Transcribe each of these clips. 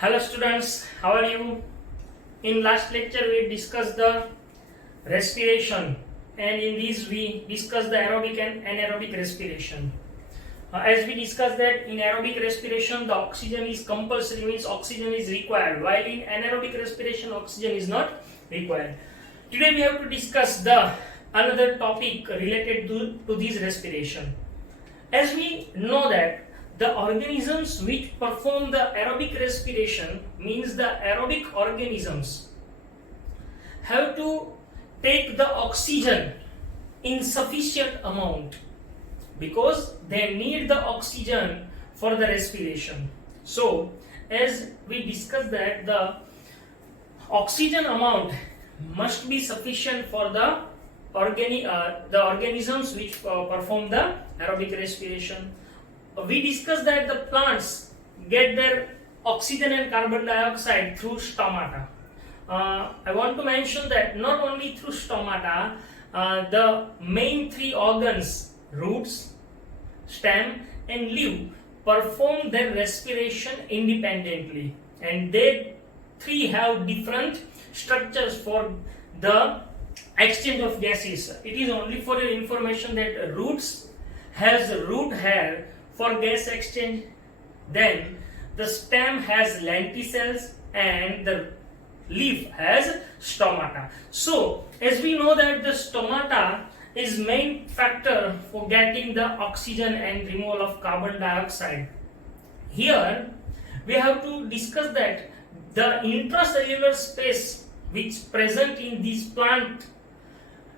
Hello students, how are you? In last lecture we discussed the respiration, and in this we discussed the aerobic and anaerobic respiration. As we discussed that in aerobic respiration the oxygen is compulsory, means oxygen is required, while in anaerobic respiration oxygen is not required. Today we have to discuss the another topic related to this respiration. As we know that the organisms which perform the aerobic respiration, means the aerobic organisms have to take the oxygen in sufficient amount because they need the oxygen for the respiration. So as we discussed that the oxygen amount must be sufficient for the organisms which perform the aerobic respiration. We discussed that the plants get their oxygen and carbon dioxide through stomata. I want to mention that not only through stomata, the main three organs, roots, stem and leaf, perform their respiration independently, and they three have different structures for the exchange of gases. It is only for your information that roots has root hair for gas exchange, then the stem has lenticels and the leaf has stomata. So as we know that the stomata is main factor for getting the oxygen and removal of carbon dioxide. Here we have to discuss that the intracellular space which present in this plant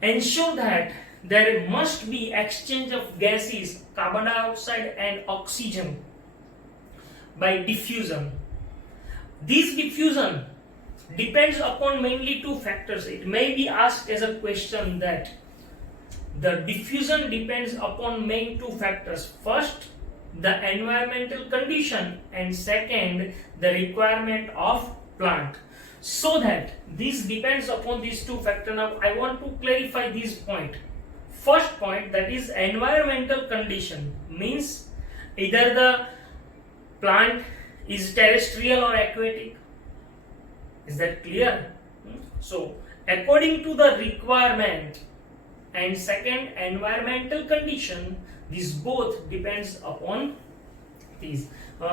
ensure that there must be exchange of gases, carbon dioxide and oxygen by diffusion. This diffusion depends upon mainly two factors. It may be asked as a question that the diffusion depends upon main two factors. First, the environmental condition, and second, the requirement of plant. So that this depends upon these two factors. Now I want to clarify this point. First point, that is environmental condition, means either the plant is terrestrial or aquatic. Is that clear? So according to the requirement and second environmental condition, this both depends upon these.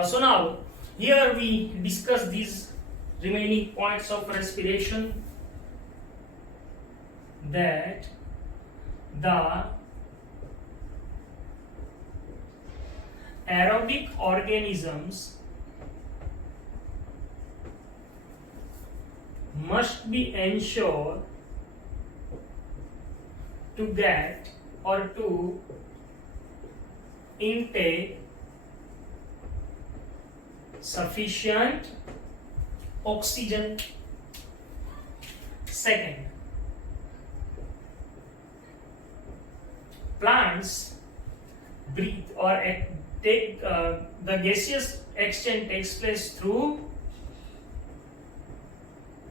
So now here we discuss these remaining points of respiration, that the aerobic organisms must be ensured to get or to intake sufficient oxygen. Second, plants breathe or take the gaseous exchange takes place through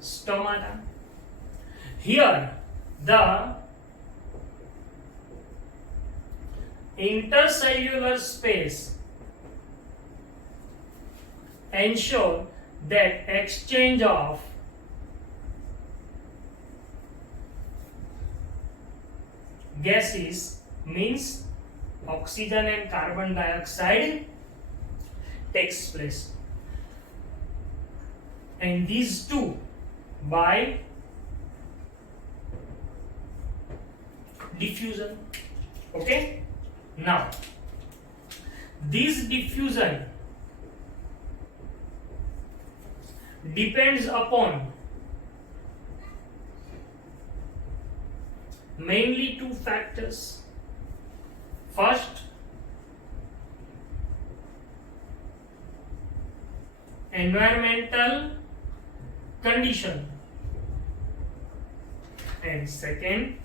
stomata. Here the intercellular space ensure that exchange of gases, means oxygen and carbon dioxide, takes place, and these two by diffusion. Okay, now this diffusion depends upon mainly two factors. First, environmental condition, and second,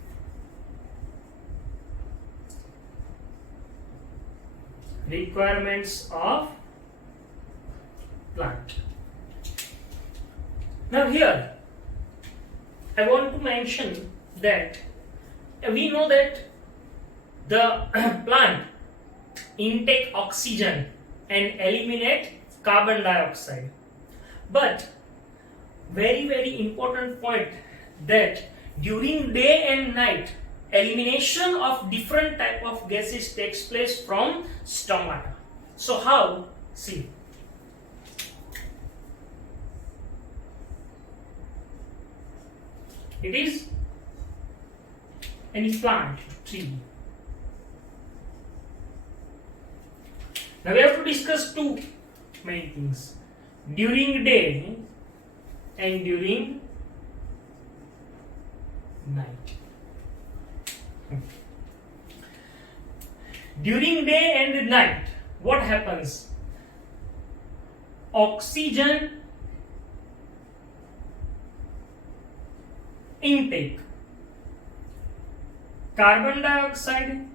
requirements of plant. Now here I want to mention that we know that the plant intake oxygen and eliminate carbon dioxide. But very important point that during day and night elimination of different type of gases takes place from stomata. So how? See, it is any plant, tree. Now we have to discuss two main things: during day and during night. During day and night, what happens? Oxygen intake, carbon dioxide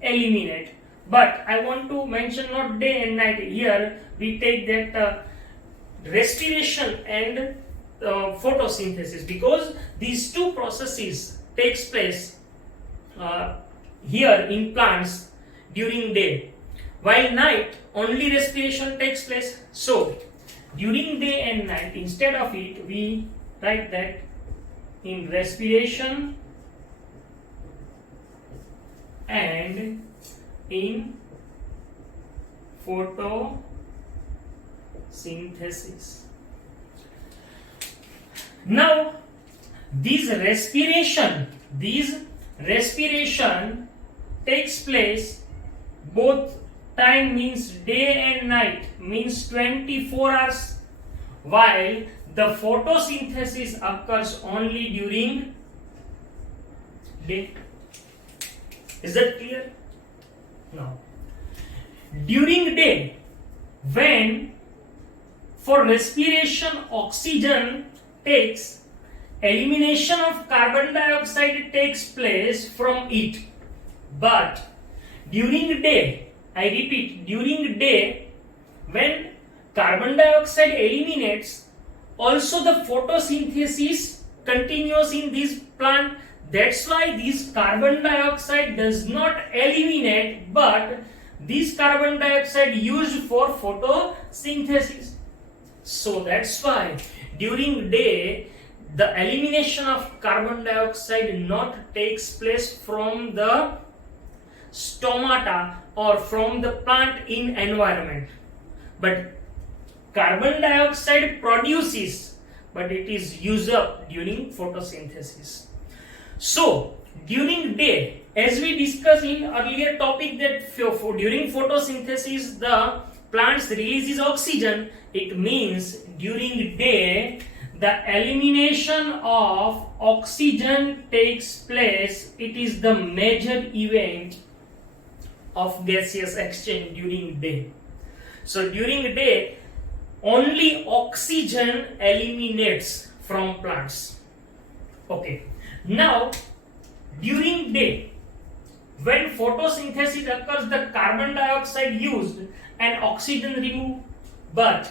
eliminate. But I want to mention not day and night. Here we take that respiration and photosynthesis, because these two processes takes place here in plants during day, while night only respiration takes place. So during day and night, instead of it we write that in respiration and in photosynthesis. Now this respiration takes place both time, means day and night, means 24 hours, while the photosynthesis occurs only during day. Is that clear? Now, during day, when for respiration oxygen takes, elimination of carbon dioxide takes place from it. But during day, I repeat, during day, when carbon dioxide eliminates, also the photosynthesis continues in this plant. That's why this carbon dioxide does not eliminate, but this carbon dioxide used for photosynthesis. So that's why during day the elimination of carbon dioxide not takes place from the stomata or from the plant in environment, but carbon dioxide produces, but it is used up during photosynthesis. So during day, as we discussed in earlier topic, that during photosynthesis the plants releases oxygen. It means during day the elimination of oxygen takes place. It is the major event of gaseous exchange during day. So during day only oxygen eliminates from plants. Okay. Now during day, when photosynthesis occurs, the carbon dioxide used and oxygen removed. But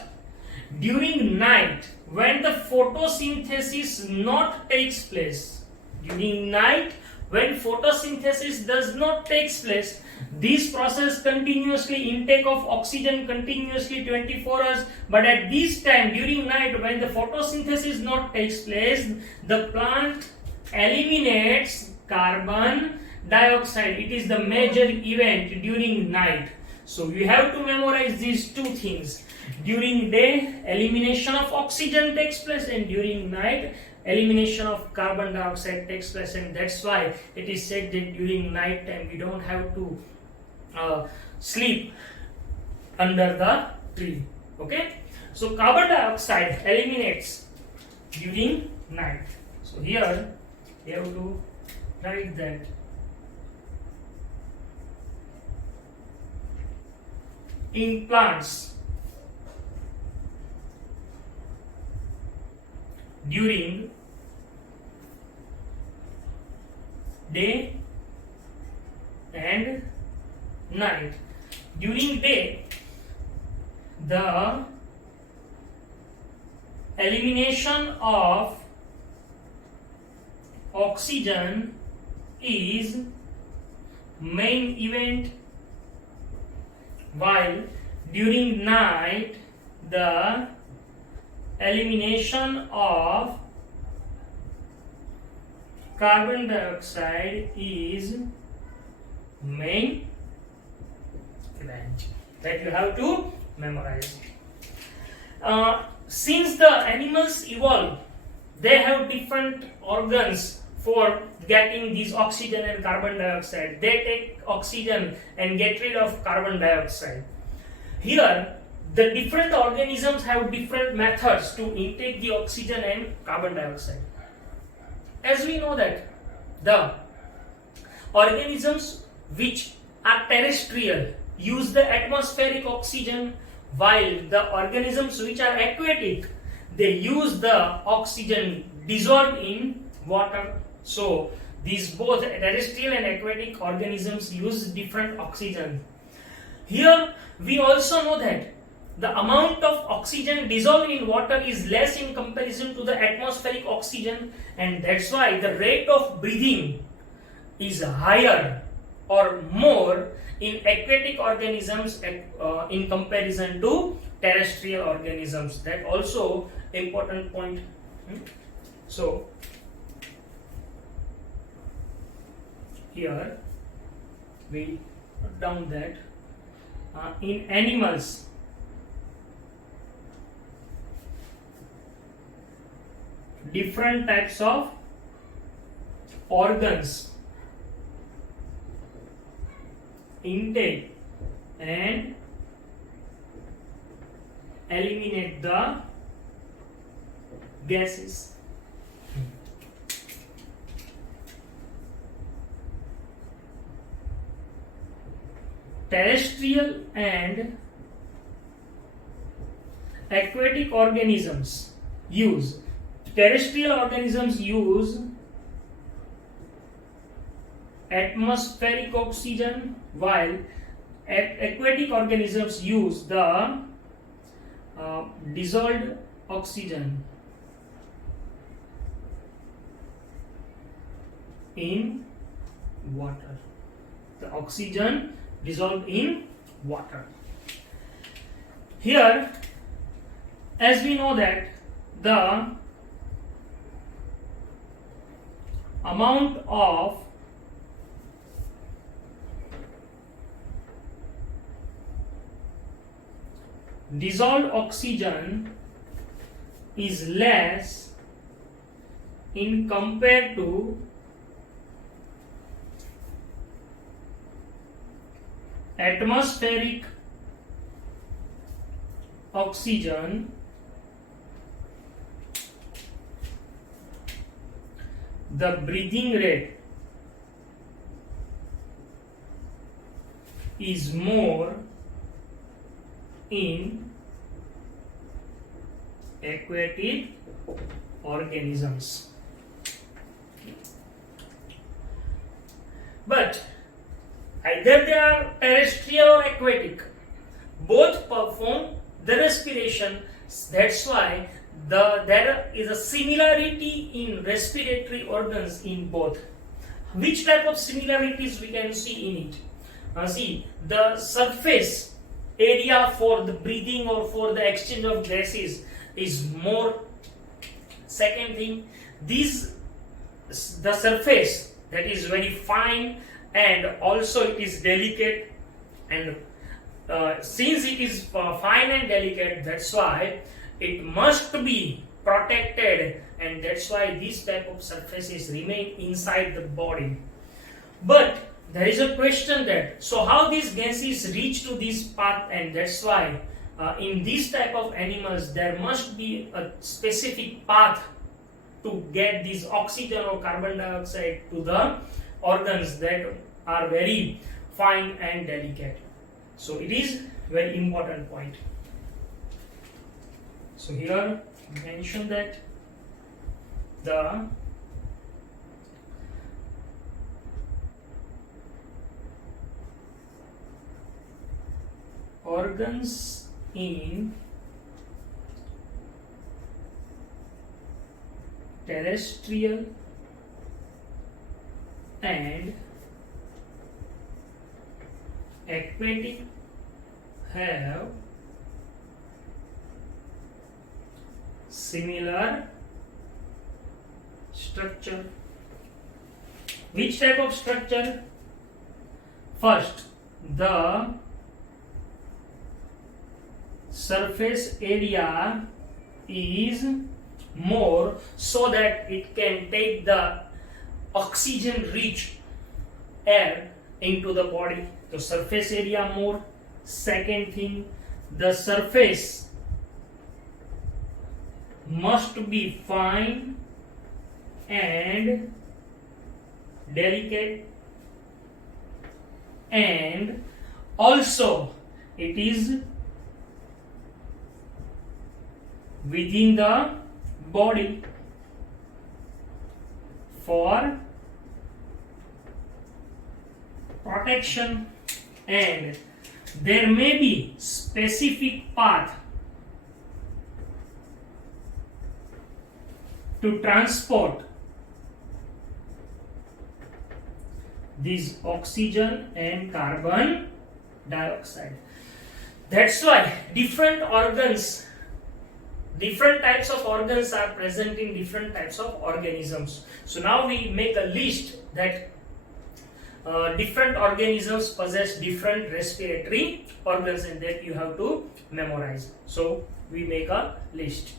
during night, when the photosynthesis not takes place, during night when photosynthesis does not takes place, this process continuously, intake of oxygen continuously 24 hours. But at this time during night, when the photosynthesis not takes place, the plant eliminates carbon dioxide. It is the major event during night. So we have to memorize these two things. During day, elimination of oxygen takes place, and during night, elimination of carbon dioxide takes place. And that's why it is said that during night time we don't have to sleep under the tree. Okay? So carbon dioxide eliminates during night. So here we have to write that in plants during day and night. During day, the elimination of oxygen is main event, while during night the elimination of carbon dioxide is main event. That you have to memorize. Since the animals evolve, they have different organs for getting these oxygen and carbon dioxide. They take oxygen and get rid of carbon dioxide. Here, the different organisms have different methods to intake the oxygen and carbon dioxide. As we know that the organisms which are terrestrial use the atmospheric oxygen, while the organisms which are aquatic, they use the oxygen dissolved in water. So these both terrestrial and aquatic organisms use different oxygen. Here we also know that the amount of oxygen dissolved in water is less in comparison to the atmospheric oxygen, and that's why the rate of breathing is higher or more in aquatic organisms in comparison to terrestrial organisms. That also important point. So here we put down that in animals different types of organs intake and eliminate the gases. Terrestrial and aquatic organisms use atmospheric oxygen, while aquatic organisms use the dissolved oxygen in water. The oxygen dissolved in water. Here, as we know that the amount of dissolved oxygen is less in compared to atmospheric oxygen, the breathing rate is more in aquatic organisms. But either they are terrestrial or aquatic, both perform the respiration. That's why there is a similarity in respiratory organs in both. Which type of similarities we can see in it? See, the surface area for the breathing or for the exchange of gases is more. Second thing, the surface that is very fine and also it is delicate, and since it is fine and delicate, that's why it must be protected, and that's why these type of surfaces remain inside the body. But there is a question that, so how these gases reach to this path, and that's why in these type of animals there must be a specific path to get this oxygen or carbon dioxide to the organs that are very fine and delicate. So it is very important point. So here mention that the organs in terrestrial and aquatic have similar structure. Which type of structure? First, the surface area is more so that it can take the oxygen rich air into the body. So surface area more. Second thing, the surface must be fine and delicate, and also it is within the body for protection, and there may be specific path to transport this oxygen and carbon dioxide. That's why different organs, different types of organs are present in different types of organisms. So now we make a list that different organisms possess different respiratory organs, and that you have to memorize. So we make a list.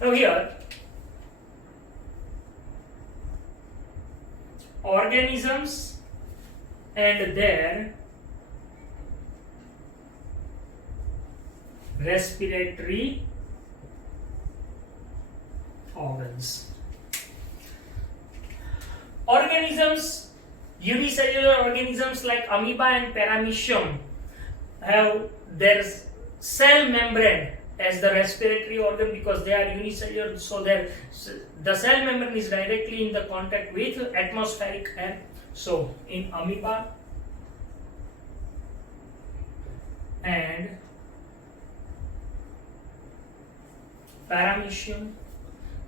Now here, organisms and their respiratory organs. Organisms, unicellular organisms like amoeba and paramecium have their cell membrane as the respiratory organ because they are unicellular, so the cell membrane is directly in the contact with atmospheric air. So in amoeba and paramecium,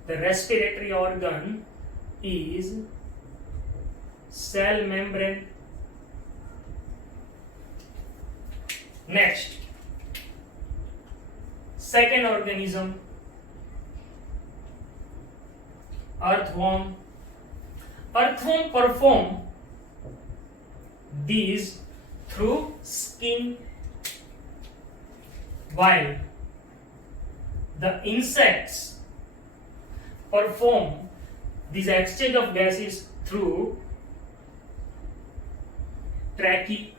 the respiratory organ is cell membrane. Next, second organism, earthworm. Earthworm perform these through skin, while the insects perform this exchange of gases through trachea.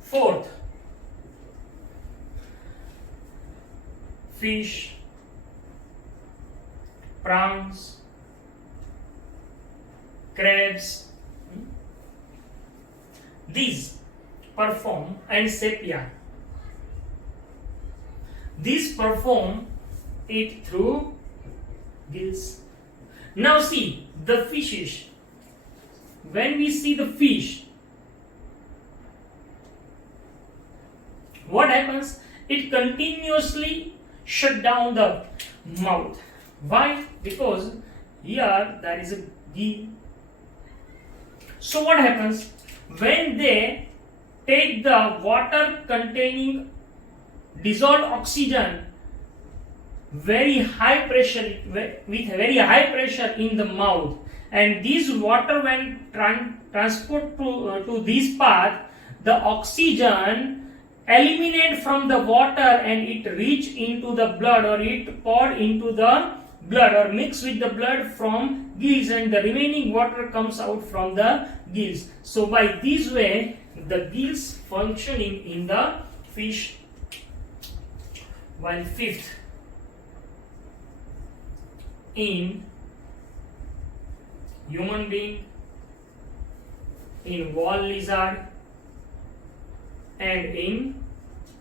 Fourth, fish, prawns, crabs, these perform, and sepia, these perform it through gills. Now see the fishes. When we see the fish, what happens? It continuously shut down the mouth. Why? Because here there is a gill. So what happens? When they take the water containing dissolved oxygen very high pressure, with very high pressure in the mouth, and this water when transport to this path, the oxygen eliminate from the water and it reach into the blood, or it pour into the blood or mix with the blood from gills, and the remaining water comes out from the gills. So by this way the gills functioning in the fish. while fifth in human being, in wall lizard, and in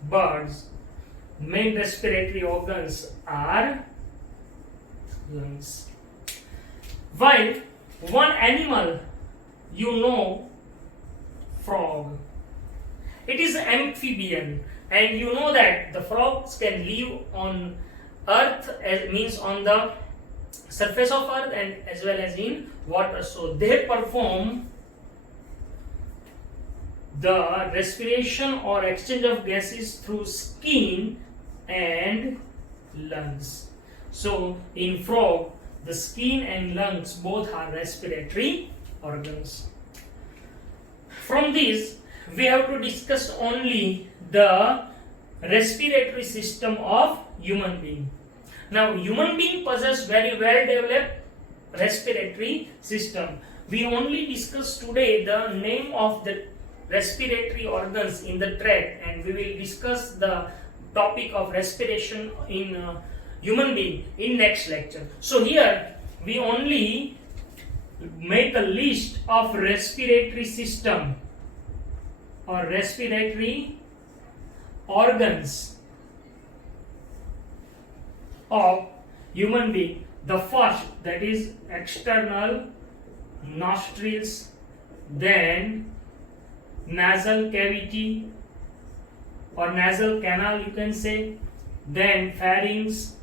birds, main respiratory organs are lungs. While one animal, frog, it is amphibian, and you know that the frogs can live on earth, as means on the surface of earth, and as well as in water. So they perform the respiration or exchange of gases through skin and lungs. So in frog, the skin and lungs both are respiratory organs. From this, we have to discuss only the respiratory system of human being. Now, human being possess very well developed respiratory system. We only discuss today the name of the respiratory organs in the tract, and we will discuss the topic of respiration in human being in next lecture. So here we only make a list of respiratory system or respiratory organs of human being. The first, that is external nostrils, then nasal cavity or nasal canal, you can say, then pharynx,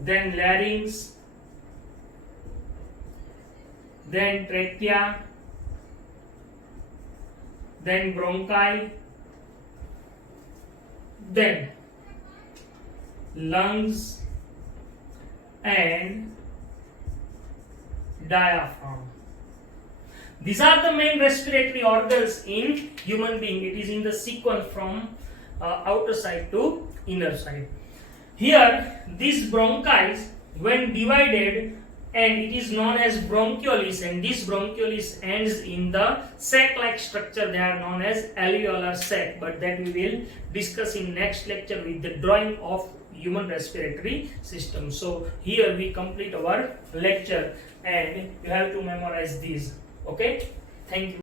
then larynx, then trachea, then bronchi, then lungs and diaphragm. These are the main respiratory organs in human being. It is in the sequence from outer side to inner side. Here, these bronchi, when divided, and it is known as bronchioles, and this bronchioles ends in the sac-like structure. They are known as alveolar sac, but that we will discuss in next lecture with the drawing of human respiratory system. So here we complete our lecture, and you have to memorize these. Okay, thank you.